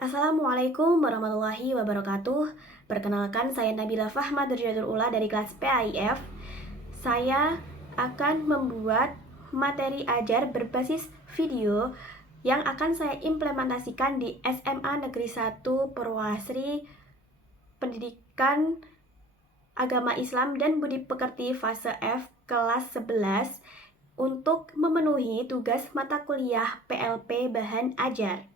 Assalamualaikum warahmatullahi wabarakatuh. Perkenalkan, saya Nabila Fahma Darjatul Ula dari kelas PAIF. Saya akan membuat materi ajar berbasis video yang akan saya implementasikan di SMA Negeri 1 Purwasri Pendidikan Agama Islam dan Budi Pekerti fase F kelas 11 untuk memenuhi tugas mata kuliah PLP bahan ajar.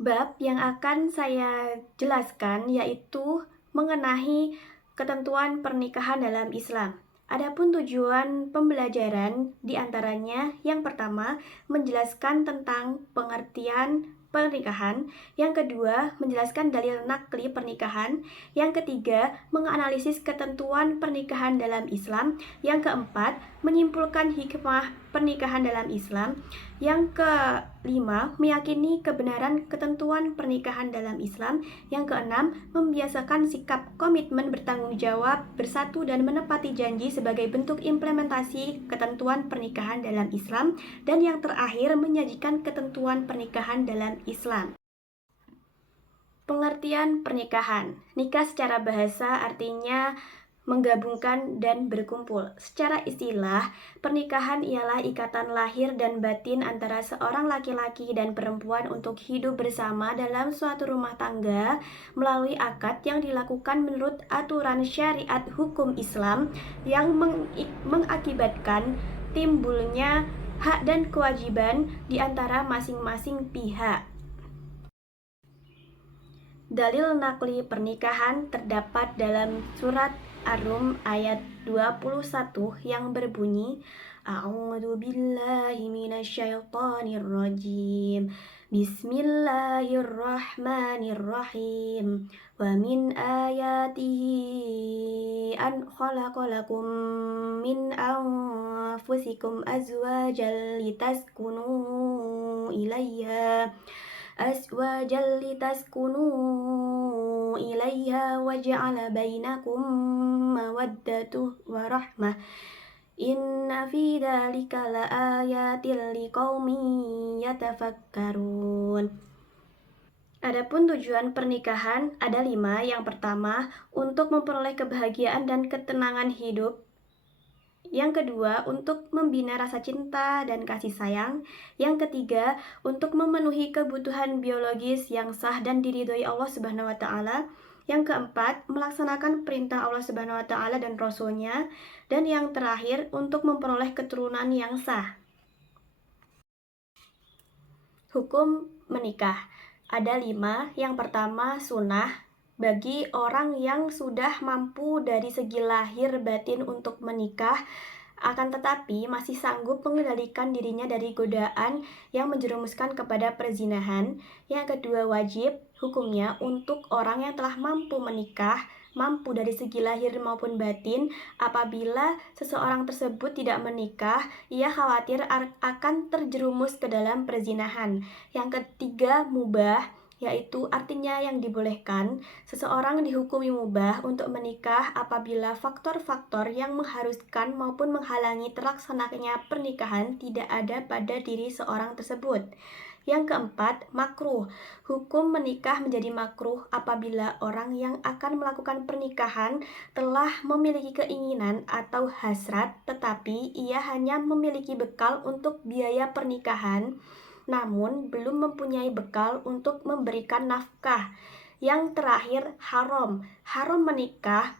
Bab yang akan saya jelaskan yaitu mengenai ketentuan pernikahan dalam Islam. Adapun tujuan pembelajaran diantaranya yang pertama menjelaskan tentang pengertian pernikahan, yang kedua menjelaskan dalil nakli pernikahan, yang ketiga menganalisis ketentuan pernikahan dalam Islam, yang keempat menyimpulkan hikmah pernikahan dalam Islam, yang kelima, meyakini kebenaran ketentuan pernikahan dalam Islam. Yang keenam, membiasakan sikap komitmen bertanggung jawab, bersatu dan menepati janji sebagai bentuk implementasi ketentuan pernikahan dalam Islam. Dan yang terakhir, menyajikan ketentuan pernikahan dalam Islam. Pengertian pernikahan. Nikah secara bahasa artinya menggabungkan dan berkumpul. Secara istilah, pernikahan ialah ikatan lahir dan batin antara seorang laki-laki dan perempuan untuk hidup bersama dalam suatu rumah tangga melalui akad yang dilakukan menurut aturan syariat hukum Islam yang mengakibatkan timbulnya hak dan kewajiban di antara masing-masing pihak. Dalil nakli pernikahan terdapat dalam surat Ar-Rum ayat 21 yang berbunyi A'udzu billahi minasyaitonir rajim. Bismillahirrahmanirrahim. Wa min ayatihi an khalaqalakum min anfusikum azwajan litaskunu ilaiha wa ja'ala bainakum mawaddatuh wa rahmah. Inna fi dzalika laayatil liqaumin yatafakkarun. Adapun tujuan pernikahan ada 5. Yang pertama, untuk memperoleh kebahagiaan dan ketenangan hidup. Yang kedua, untuk membina rasa cinta dan kasih sayang. Yang ketiga, untuk memenuhi kebutuhan biologis yang sah dan diridhoi Allah Subhanahu wa taala. Yang keempat, melaksanakan perintah Allah Subhanahu wa taala dan Rasul-Nya. Dan yang terakhir, untuk memperoleh keturunan yang sah. Hukum menikah ada 5. Yang pertama, sunnah. Bagi orang yang sudah mampu dari segi lahir batin untuk menikah, akan tetapi masih sanggup mengendalikan dirinya dari godaan yang menjerumuskan kepada perzinahan. Yang kedua, wajib hukumnya untuk orang yang telah mampu menikah, mampu dari segi lahir maupun batin. Apabila seseorang tersebut tidak menikah, ia khawatir akan terjerumus ke dalam perzinahan. Yang ketiga, mubah, yaitu artinya yang dibolehkan. Seseorang dihukumi mubah untuk menikah apabila faktor-faktor yang mengharuskan maupun menghalangi terlaksananya pernikahan tidak ada pada diri seorang tersebut. Yang keempat, makruh. Hukum menikah menjadi makruh apabila orang yang akan melakukan pernikahan telah memiliki keinginan atau hasrat, tetapi ia hanya memiliki bekal untuk biaya pernikahan, namun belum mempunyai bekal untuk memberikan nafkah. Yang terakhir, haram. Haram menikah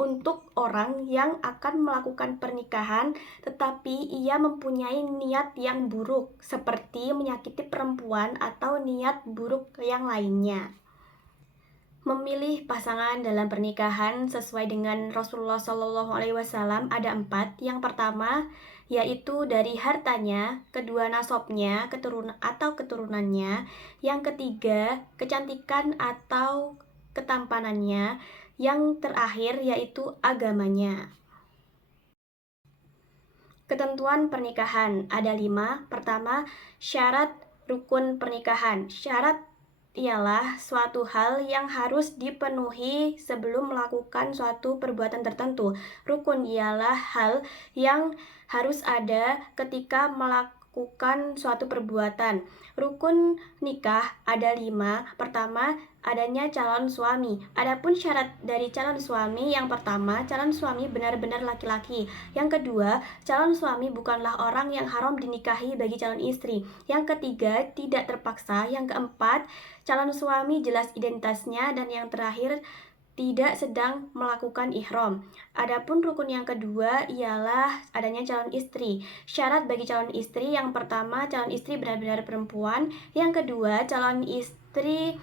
untuk orang yang akan melakukan pernikahan tetapi ia mempunyai niat yang buruk seperti menyakiti perempuan atau niat buruk yang lainnya. Memilih pasangan dalam pernikahan sesuai dengan Rasulullah SAW ada 4. Yang pertama, yaitu dari hartanya, kedua nasabnya, keturunannya, yang ketiga kecantikan atau ketampanannya, yang terakhir yaitu agamanya. Ketentuan pernikahan ada 5. Pertama, syarat rukun pernikahan. Syarat ialah suatu hal yang harus dipenuhi sebelum melakukan suatu perbuatan tertentu. Rukun ialah hal yang harus ada ketika melakukan melakukan suatu perbuatan. Rukun nikah ada 5. Pertama, adanya calon suami. Adapun syarat dari calon suami, yang pertama, calon suami benar-benar laki-laki. Yang kedua, calon suami bukanlah orang yang haram dinikahi bagi calon istri. Yang ketiga, tidak terpaksa. Yang keempat, calon suami jelas identitasnya. Dan yang terakhir, tidak sedang melakukan ihram. Adapun rukun yang kedua ialah adanya calon istri. Syarat bagi calon istri, yang pertama, calon istri benar-benar perempuan. Yang kedua, calon istri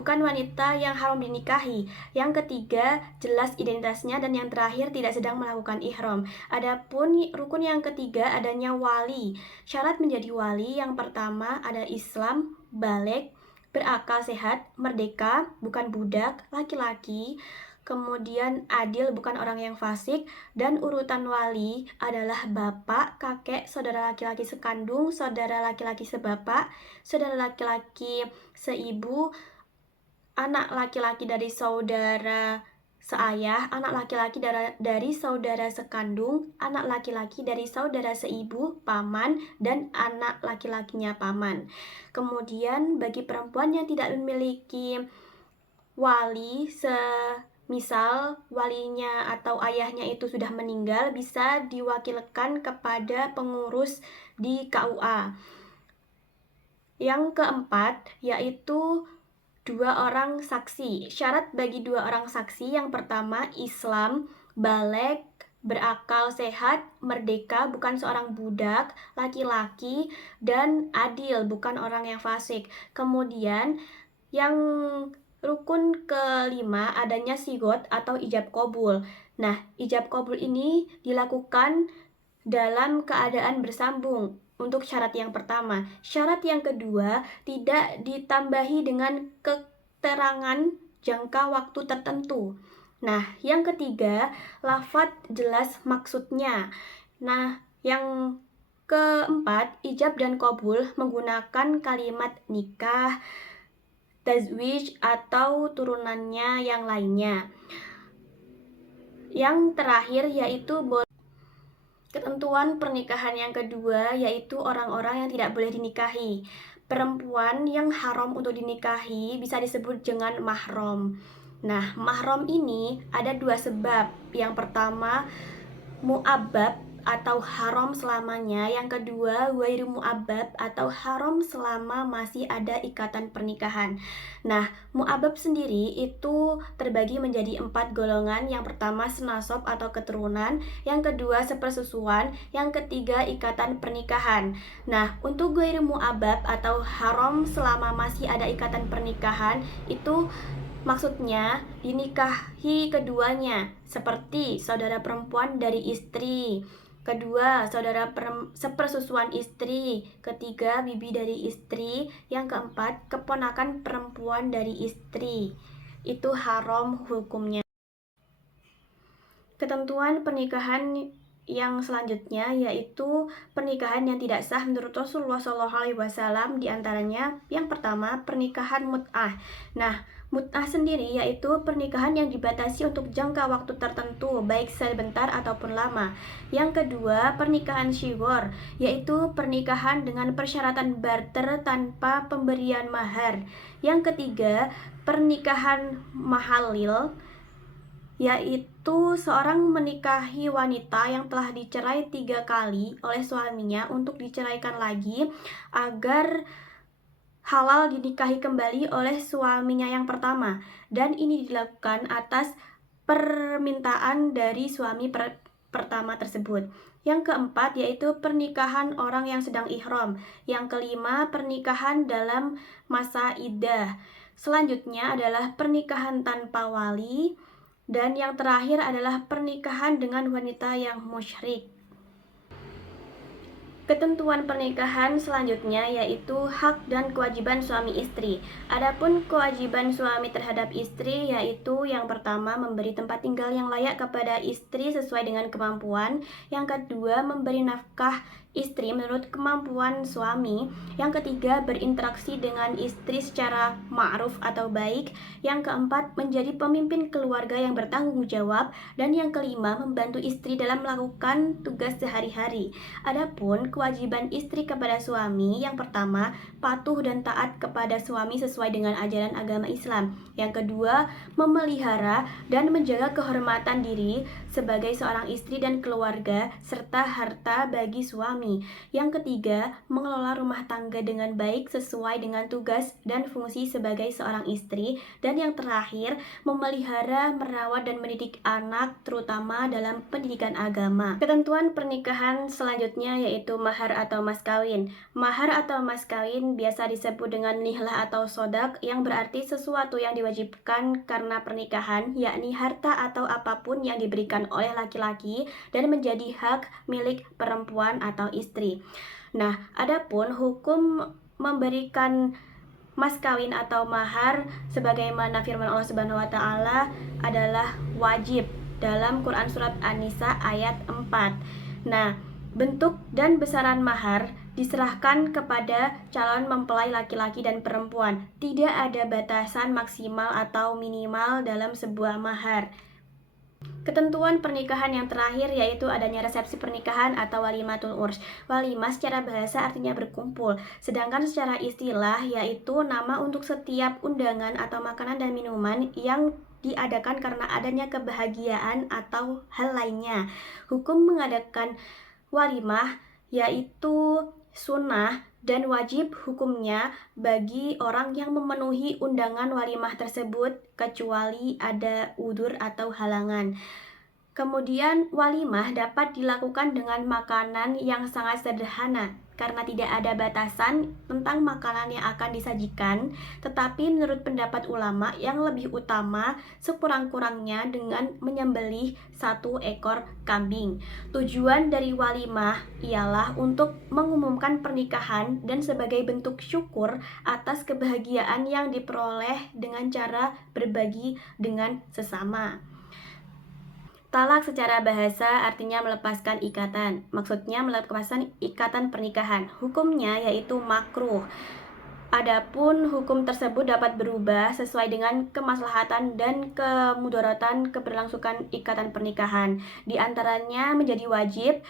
bukan wanita yang haram dinikahi. Yang ketiga, jelas identitasnya. Dan yang terakhir, tidak sedang melakukan ihram. Adapun rukun yang ketiga, adanya wali. Syarat menjadi wali, yang pertama ada Islam, baligh, berakal sehat, merdeka, bukan budak, laki-laki, kemudian adil, bukan orang yang fasik, dan urutan wali adalah bapak, kakek, saudara laki-laki sekandung, saudara laki-laki sebapak, saudara laki-laki seibu, anak laki-laki dari saudara seayah, anak laki-laki dari saudara sekandung, anak laki-laki dari saudara seibu, paman, dan anak laki-lakinya paman. Kemudian bagi perempuan yang tidak memiliki wali, misal walinya atau ayahnya itu sudah meninggal, bisa diwakilkan kepada pengurus di KUA. Yang keempat yaitu 2 orang saksi. Syarat bagi 2 orang saksi, yang pertama Islam, baligh, berakal sehat, merdeka, bukan seorang budak, laki-laki, dan adil, bukan orang yang fasik. Kemudian yang rukun kelima adanya sigot atau ijab kabul. Nah, ijab kabul ini dilakukan dalam keadaan bersambung. Untuk syarat yang pertama. Syarat yang kedua, tidak ditambahi dengan keterangan jangka waktu tertentu. Nah, yang ketiga, lafadz jelas maksudnya. Nah, yang keempat, ijab dan kabul menggunakan kalimat nikah, tazwij, atau turunannya yang lainnya. Yang terakhir yaitu ketentuan pernikahan yang kedua yaitu orang-orang yang tidak boleh dinikahi. Perempuan yang haram untuk dinikahi bisa disebut dengan mahram. Nah, mahram ini ada 2 sebab. Yang pertama, mu'abbab atau haram selamanya. Yang kedua, ghairu mu'abbab atau haram selama masih ada ikatan pernikahan. Nah, mu'abbab sendiri itu terbagi menjadi 4 golongan. Yang pertama, senasab atau keturunan. Yang kedua, sepersusuan. Yang ketiga, ikatan pernikahan. Nah, untuk ghairu mu'abbab atau haram selama masih ada ikatan pernikahan itu maksudnya dinikahi keduanya, seperti saudara perempuan dari istri, kedua saudara sepersusuan istri, ketiga bibi dari istri, yang keempat keponakan perempuan dari istri. Itu haram hukumnya. Ketentuan pernikahan yang selanjutnya yaitu pernikahan yang tidak sah menurut Rasulullah SAW, diantaranya yang pertama pernikahan mut'ah. Nah, mut'ah sendiri yaitu pernikahan yang dibatasi untuk jangka waktu tertentu, baik sebentar ataupun lama. Yang kedua, pernikahan syighar, yaitu pernikahan dengan persyaratan barter tanpa pemberian mahar. Yang ketiga, pernikahan mahalil, yaitu seorang menikahi wanita yang telah dicerai 3 kali oleh suaminya untuk diceraikan lagi agar halal dinikahi kembali oleh suaminya yang pertama, dan ini dilakukan atas permintaan dari suami pertama tersebut. Yang keempat yaitu pernikahan orang yang sedang ihram. Yang kelima, pernikahan dalam masa iddah. Selanjutnya adalah pernikahan tanpa wali, dan yang terakhir adalah pernikahan dengan wanita yang musyrik. Ketentuan pernikahan selanjutnya yaitu hak dan kewajiban suami istri. Adapun kewajiban suami terhadap istri yaitu yang pertama memberi tempat tinggal yang layak kepada istri sesuai dengan kemampuan. Yang kedua, memberi nafkah istri menurut kemampuan suami. Yang ketiga, berinteraksi dengan istri secara ma'ruf atau baik. Yang keempat, menjadi pemimpin keluarga yang bertanggung jawab. Dan yang kelima, membantu istri dalam melakukan tugas sehari-hari. Adapun kewajiban istri kepada suami, yang pertama, patuh dan taat kepada suami sesuai dengan ajaran agama Islam. Yang kedua, memelihara dan menjaga kehormatan diri sebagai seorang istri dan keluarga serta harta bagi suami. Yang ketiga, mengelola rumah tangga dengan baik sesuai dengan tugas dan fungsi sebagai seorang istri. Dan yang terakhir, memelihara, merawat dan mendidik anak terutama dalam pendidikan agama. Ketentuan pernikahan selanjutnya yaitu mahar atau mas kawin. Mahar atau mas kawin biasa disebut dengan nihlah atau sodak, yang berarti sesuatu yang diwajibkan karena pernikahan, yakni harta atau apapun yang diberikan oleh laki-laki dan menjadi hak milik perempuan atau istri. Nah, adapun hukum memberikan mas kawin atau mahar sebagaimana firman Allah Subhanahu wa taala adalah wajib dalam Quran surat An-Nisa ayat 4. Nah, bentuk dan besaran mahar diserahkan kepada calon mempelai laki-laki dan perempuan. Tidak ada batasan maksimal atau minimal dalam sebuah mahar. Ketentuan pernikahan yang terakhir yaitu adanya resepsi pernikahan atau walimatul urs. Walimah secara bahasa artinya berkumpul, sedangkan secara istilah yaitu nama untuk setiap undangan atau makanan dan minuman yang diadakan karena adanya kebahagiaan atau hal lainnya. Hukum mengadakan walimah yaitu sunnah dan wajib hukumnya bagi orang yang memenuhi undangan walimah tersebut kecuali ada udzur atau halangan. Kemudian walimah dapat dilakukan dengan makanan yang sangat sederhana karena tidak ada batasan tentang makanan yang akan disajikan, tetapi menurut pendapat ulama yang lebih utama sekurang-kurangnya dengan menyembelih 1 ekor kambing. Tujuan dari walimah ialah untuk mengumumkan pernikahan dan sebagai bentuk syukur atas kebahagiaan yang diperoleh dengan cara berbagi dengan sesama. Talak secara bahasa artinya melepaskan ikatan. Maksudnya melepaskan ikatan pernikahan. Hukumnya yaitu makruh. Adapun hukum tersebut dapat berubah sesuai dengan kemaslahatan dan kemudaratan keberlangsungan ikatan pernikahan. Di antaranya menjadi wajib,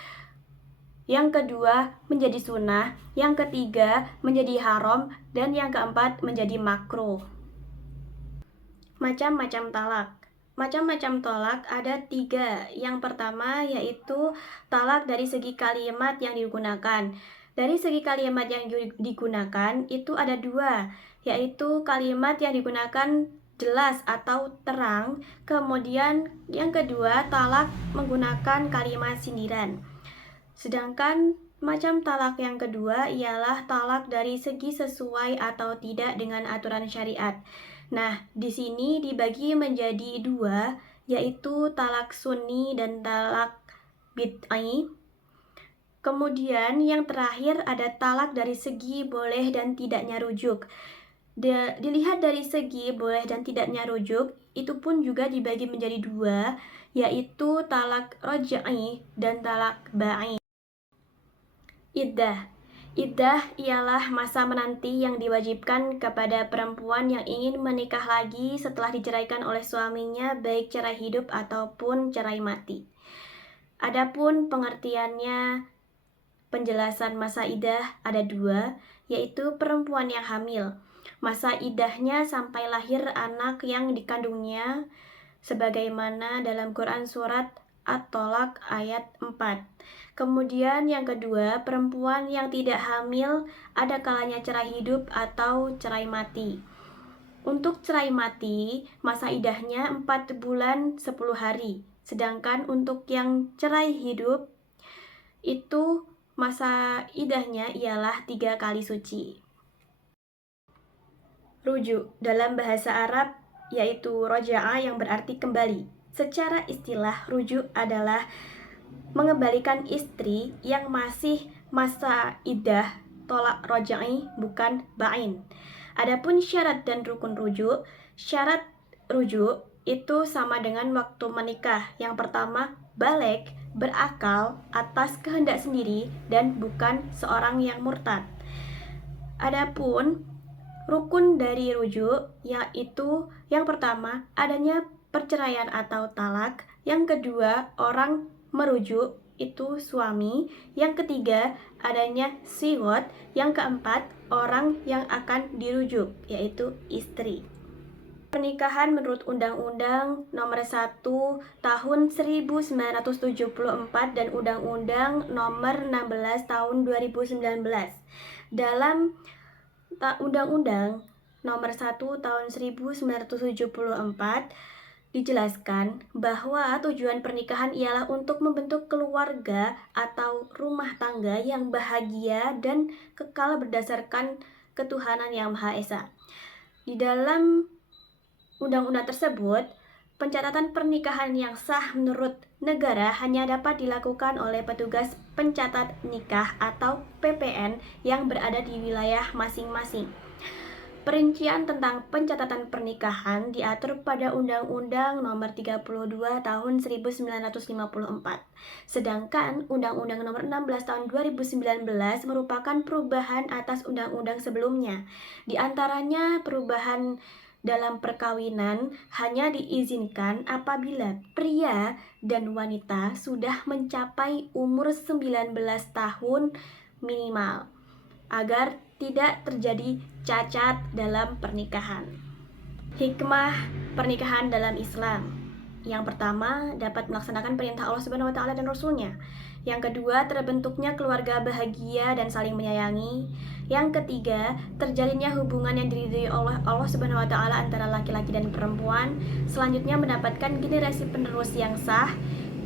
yang kedua menjadi sunnah, yang ketiga menjadi haram, dan yang keempat menjadi makruh. Macam-macam talak. Macam-macam talak ada 3. Yang pertama yaitu talak dari segi kalimat yang digunakan. Dari segi kalimat yang digunakan itu ada 2, yaitu kalimat yang digunakan jelas atau terang. Kemudian yang kedua, talak menggunakan kalimat sindiran. Sedangkan macam talak yang kedua ialah talak dari segi sesuai atau tidak dengan aturan syariat. Nah, di sini dibagi menjadi 2, yaitu talak sunni dan talak bid'ai. Kemudian yang terakhir ada talak dari segi boleh dan tidaknya rujuk. Dilihat dari segi boleh dan tidaknya rujuk, itu pun juga dibagi menjadi 2, yaitu talak raj'i dan talak ba'i. Iddah. Iddah ialah masa menanti yang diwajibkan kepada perempuan yang ingin menikah lagi setelah diceraikan oleh suaminya, baik cerai hidup ataupun cerai mati. Adapun pengertiannya, penjelasan masa iddah ada 2, yaitu perempuan yang hamil. Masa iddahnya sampai lahir anak yang dikandungnya, sebagaimana dalam Quran surat At-Tolak ayat 4. Kemudian yang kedua, perempuan yang tidak hamil ada kalanya cerai hidup atau cerai mati. Untuk cerai mati, masa iddahnya 4 bulan 10 hari. Sedangkan untuk yang cerai hidup, itu masa iddahnya ialah 3 kali suci. Rujuk dalam bahasa Arab yaitu roja'a yang berarti kembali. Secara istilah, rujuk adalah mengembalikan istri yang masih masa iddah tolak roja'i, bukan ba'in. Adapun syarat dan rukun rujuk, syarat rujuk itu sama dengan waktu menikah. Yang pertama, balik, berakal atas kehendak sendiri dan bukan seorang yang murtad. Adapun rukun dari rujuk yaitu yang pertama adanya perceraian atau talak, yang kedua orang merujuk itu suami, yang ketiga adanya siwot, yang keempat orang yang akan dirujuk yaitu istri. Pernikahan menurut Undang-Undang Nomor 1 Tahun 1974 dan Undang-Undang Nomor 16 Tahun 2019. Dalam Undang-Undang Nomor 1 Tahun 1974 dijelaskan bahwa tujuan pernikahan ialah untuk membentuk keluarga atau rumah tangga yang bahagia dan kekal berdasarkan ketuhanan Yang Maha Esa. Di dalam undang-undang tersebut, pencatatan pernikahan yang sah menurut negara hanya dapat dilakukan oleh petugas pencatat nikah atau PPN yang berada di wilayah masing-masing. Perincian tentang pencatatan pernikahan diatur pada Undang-Undang Nomor 32 Tahun 1954. Sedangkan Undang-Undang Nomor 16 Tahun 2019 merupakan perubahan atas undang-undang sebelumnya. Di antaranya perubahan dalam perkawinan hanya diizinkan apabila pria dan wanita sudah mencapai umur 19 tahun minimal, agar tidak terjadi cacat dalam pernikahan. Hikmah pernikahan dalam Islam. Yang pertama, dapat melaksanakan perintah Allah Subhanahu wa taala dan Rasul-Nya. Yang kedua, terbentuknya keluarga bahagia dan saling menyayangi. Yang ketiga, terjalinnya hubungan yang diridhoi oleh Allah Subhanahu wa taala antara laki-laki dan perempuan. Selanjutnya, mendapatkan generasi penerus yang sah.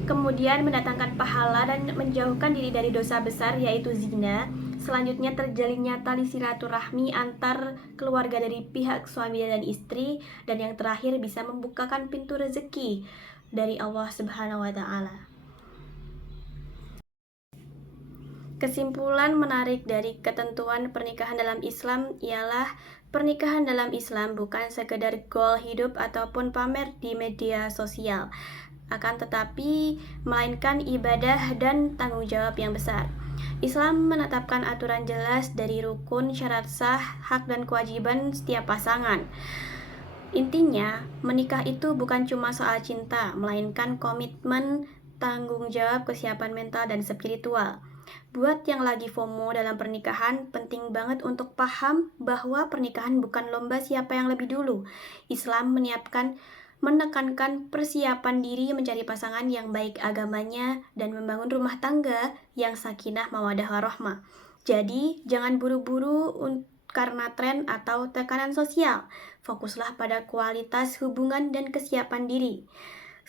Kemudian mendatangkan pahala dan menjauhkan diri dari dosa besar yaitu zina. Selanjutnya terjalinnya tali silaturahmi antar keluarga dari pihak suami dan istri. Dan yang terakhir bisa membukakan pintu rezeki dari Allah Subhanahu wa taala. Kesimpulan menarik dari ketentuan pernikahan dalam Islam ialah pernikahan dalam Islam bukan sekedar goal hidup ataupun pamer di media sosial, akan tetapi melainkan ibadah dan tanggung jawab yang besar. Islam menetapkan aturan jelas dari rukun, syarat sah, hak dan kewajiban setiap pasangan. Intinya, menikah itu bukan cuma soal cinta, melainkan komitmen, tanggung jawab, kesiapan mental dan spiritual. Buat yang lagi FOMO dalam pernikahan, penting banget untuk paham bahwa pernikahan bukan lomba siapa yang lebih dulu. Islam menekankan persiapan diri mencari pasangan yang baik agamanya dan membangun rumah tangga yang sakinah mawaddah warahmah. Jadi, jangan buru-buru karena tren atau tekanan sosial. Fokuslah pada kualitas hubungan dan kesiapan diri.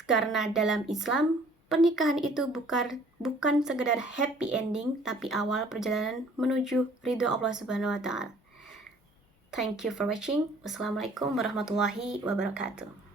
Karena dalam Islam, pernikahan itu bukan sekedar happy ending, tapi awal perjalanan menuju ridho Allah Subhanahu wa taala. Thank you for watching. Wassalamualaikum warahmatullahi wabarakatuh.